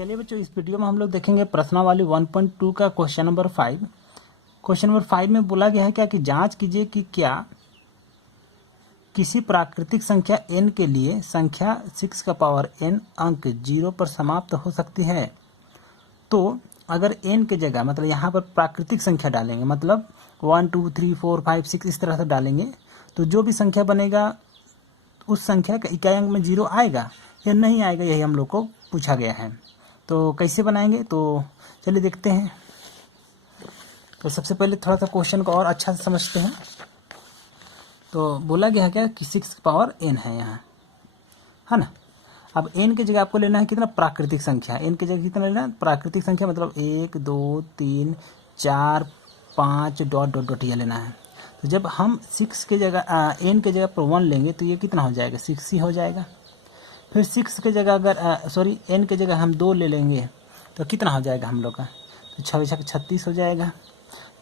चलिए बच्चों, इस वीडियो में हम लोग देखेंगे प्रश्नावली 1.2 का क्वेश्चन नंबर 5। क्वेश्चन नंबर 5 में बोला गया है क्या कि जांच कीजिए कि क्या किसी प्राकृतिक संख्या n के लिए संख्या 6 का पावर n अंक 0 पर समाप्त हो सकती है। तो अगर n के जगह मतलब यहाँ पर प्राकृतिक संख्या डालेंगे, मतलब 1 2 3 4 5 6 इस तरह से डालेंगे, तो जो भी संख्या बनेगा उस संख्या का इकाई अंक में 0 आएगा या नहीं आएगा, यही हम लोग को पूछा गया है। तो कैसे बनाएंगे, तो चलिए देखते हैं। तो सबसे पहले थोड़ा सा क्वेश्चन को और अच्छा से समझते हैं। तो बोला गया है क्या कि 6 पावर n है यहाँ, है ना। अब n की जगह आपको लेना है कितना, प्राकृतिक संख्या। n की जगह कितना लेना है, प्राकृतिक संख्या, मतलब 1 2 3 4 5 डॉट डॉट डॉट ये लेना है। तो जब हम 6 के जगह n के जगह पर 1 लेंगे तो ये कितना हो जाएगा, 6 ही हो जाएगा। फिर 6 के जगह अगर n के जगह हम 2 ले लेंगे तो कितना हो जाएगा हम लोग का, तो 6 36 हो जाएगा।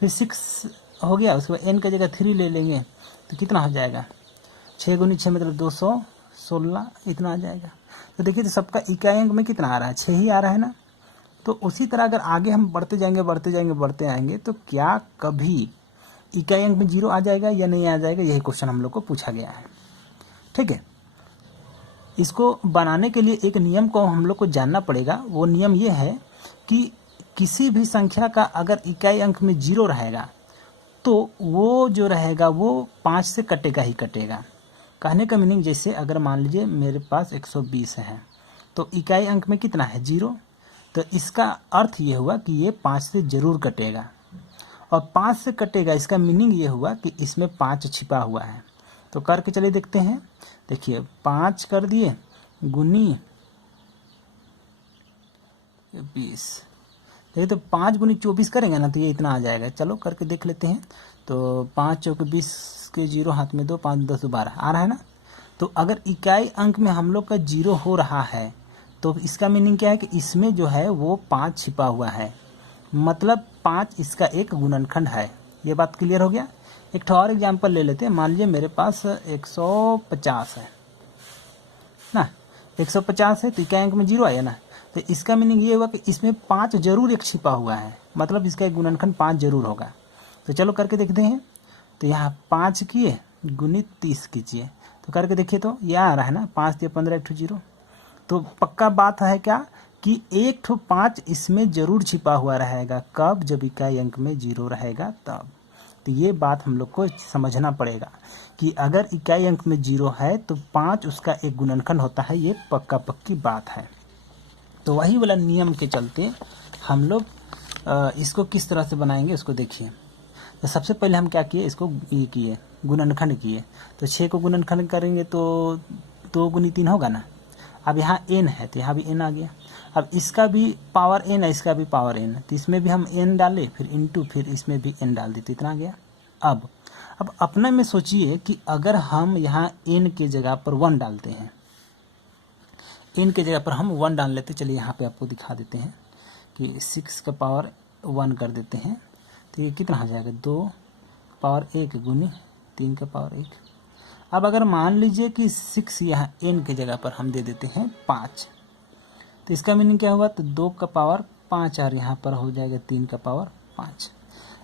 फिर 6 हो गया, उसके बाद n के जगह 3 ले लेंगे तो कितना हो जाएगा, 6 गुनी 6 मतलब 216 इतना आ जाएगा। तो देखिए, तो सबका इकाई अंक में कितना आ रहा है, 6 ही आ रहा है ना। तो उसी तरह अगर आगे हम बढ़ते आएंगे तो क्या कभी इकाई अंक में 0 आ जाएगा या नहीं आ जाएगा, यही क्वेश्चन हम लोग को पूछा गया है। ठीक है, इसको बनाने के लिए एक नियम को हम लोग को जानना पड़ेगा। वो नियम ये है कि किसी भी संख्या का अगर इकाई अंक में 0 रहेगा तो वो जो रहेगा वो 5 से कटेगा ही कटेगा। कहने का मीनिंग, जैसे अगर मान लीजिए मेरे पास 120 है तो इकाई अंक में कितना है, 0। तो इसका अर्थ ये हुआ कि ये 5 से ज़रूर कटेगा, और 5 से कटेगा इसका मीनिंग ये हुआ कि इसमें 5 छिपा हुआ है। तो करके चलिए देखते हैं। देखिए, 5 कर दिए गुनी 20, देखिए तो 5 गुनी 24 करेंगे ना तो ये इतना आ जाएगा। चलो करके देख लेते हैं। तो 5 चौके 20 के 0 हाथ में 2, 5 10 12 आ रहा है ना। तो अगर इकाई अंक में हम लोग का 0 हो रहा है तो इसका मीनिंग क्या है कि इसमें जो है वो 5 छिपा हुआ है, मतलब 5 इसका एक गुणनखंड है। ये बात क्लियर हो गया। एक और एग्जाम्पल ले लेते हैं। मान लीजिए मेरे पास 150 है ना, 150 है तो इकाई अंक में 0 आया ना। तो इसका मीनिंग ये हुआ कि इसमें 5 जरूर एक छिपा हुआ है, मतलब इसका एक गुणनखंड 5 जरूर होगा। तो चलो करके देखते हैं। तो यहाँ 5 किए गुनी 30 कीजिए, तो करके देखिए तो यह आ रहा है ना, 5 दिया 15 एक 0। तो पक्का बात है क्या कि 5 इसमें जरूर छिपा हुआ रहेगा। कब, जब इकाई अंक में 0 रहेगा तब। तो ये बात हम लोग को समझना पड़ेगा कि अगर इकाई अंक में 0 है तो 5 उसका एक गुणनखंड होता है। ये पक्का पक्की बात है। तो वही वाला नियम के चलते हम लोग इसको किस तरह से बनाएंगे उसको देखिए। तो सबसे पहले हम क्या किए, इसको ये किए गुणनखंड किए। तो 6 को गुणनखंड करेंगे तो 2 गुनी 3 होगा ना। अब यहाँ n है तो यहाँ भी n आ गया। अब इसका भी पावर n है, इसका भी पावर n है, तो इसमें भी हम n डाले, फिर इंटू, फिर इसमें भी n डाल दी, तो इतना आ गया। अब अपने में सोचिए कि अगर हम यहाँ n के जगह पर 1 डालते हैं, n के जगह पर हम 1 डाल लेते। चलिए यहाँ पे आपको दिखा देते हैं कि 6 का पावर 1 कर देते हैं तो ये कितना हो जाएगा, 2 पावर 1 गुनी 3 का पावर 1। अब अगर मान लीजिए कि 6 यहाँ n के जगह पर हम दे देते हैं 5, तो इसका मीनिंग क्या हुआ, तो 2 का पावर 5 और यहाँ पर हो जाएगा 3 का पावर 5।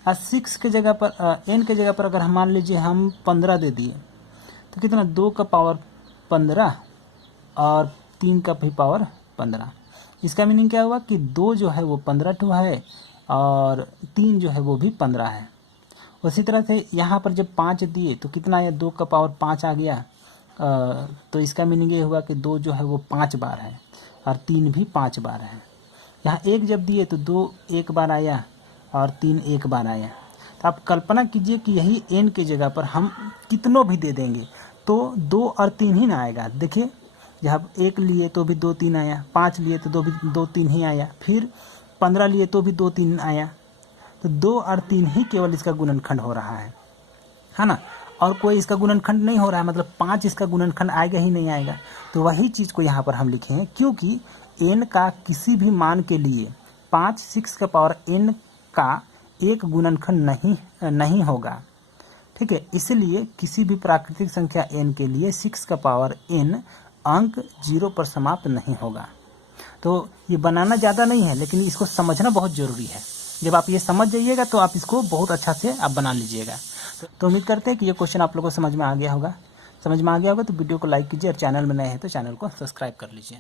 और 6 के जगह पर n के जगह पर अगर हम मान लीजिए हम 15 दे दिए तो कितना, 2 का पावर 15 और 3 का भी पावर 15। इसका मीनिंग क्या हुआ कि 2 जो है वो 15 ठो है और 3 जो है वो भी 15 है। उसी तरह से यहाँ पर जब 5 दिए तो कितना आया, 2 का पावर 5 आ गया। तो इसका मीनिंग ये हुआ कि 2 जो है वो 5 बार है और 3 भी 5 बार है। यहाँ 1 जब दिए तो 2 एक बार आया और 3 एक बार आया। तो आप कल्पना कीजिए कि यही n के जगह पर हम कितनों भी दे देंगे तो 2 और 3 ही ना आएगा। देखिए, जब 1 लिए तो भी 2 3 आया, 5 लिए तो 2 3 ही आया, फिर 15 लिए तो भी 2 3 आया। तो 2 और 3 ही केवल इसका गुणनखंड हो रहा है ना, और कोई इसका गुणनखंड नहीं हो रहा है, मतलब 5 इसका गुणनखंड आएगा ही नहीं आएगा। तो वही चीज़ को यहाँ पर हम लिखे हैं, क्योंकि n का किसी भी मान के लिए 5 6 का पावर n का एक गुणनखंड नहीं होगा। ठीक है, इसलिए किसी भी प्राकृतिक संख्या n के लिए 6 का पावर n अंक 0 पर समाप्त नहीं होगा। तो ये बनाना ज़्यादा नहीं है, लेकिन इसको समझना बहुत ज़रूरी है। जब आप ये समझ जाइएगा तो आप इसको बहुत अच्छा से आप बना लीजिएगा। तो उम्मीद करते हैं कि ये क्वेश्चन आप लोगों को समझ में आ गया होगा। समझ में आ गया होगा तो वीडियो को लाइक कीजिए और चैनल में नए हैं तो चैनल को सब्सक्राइब कर लीजिए।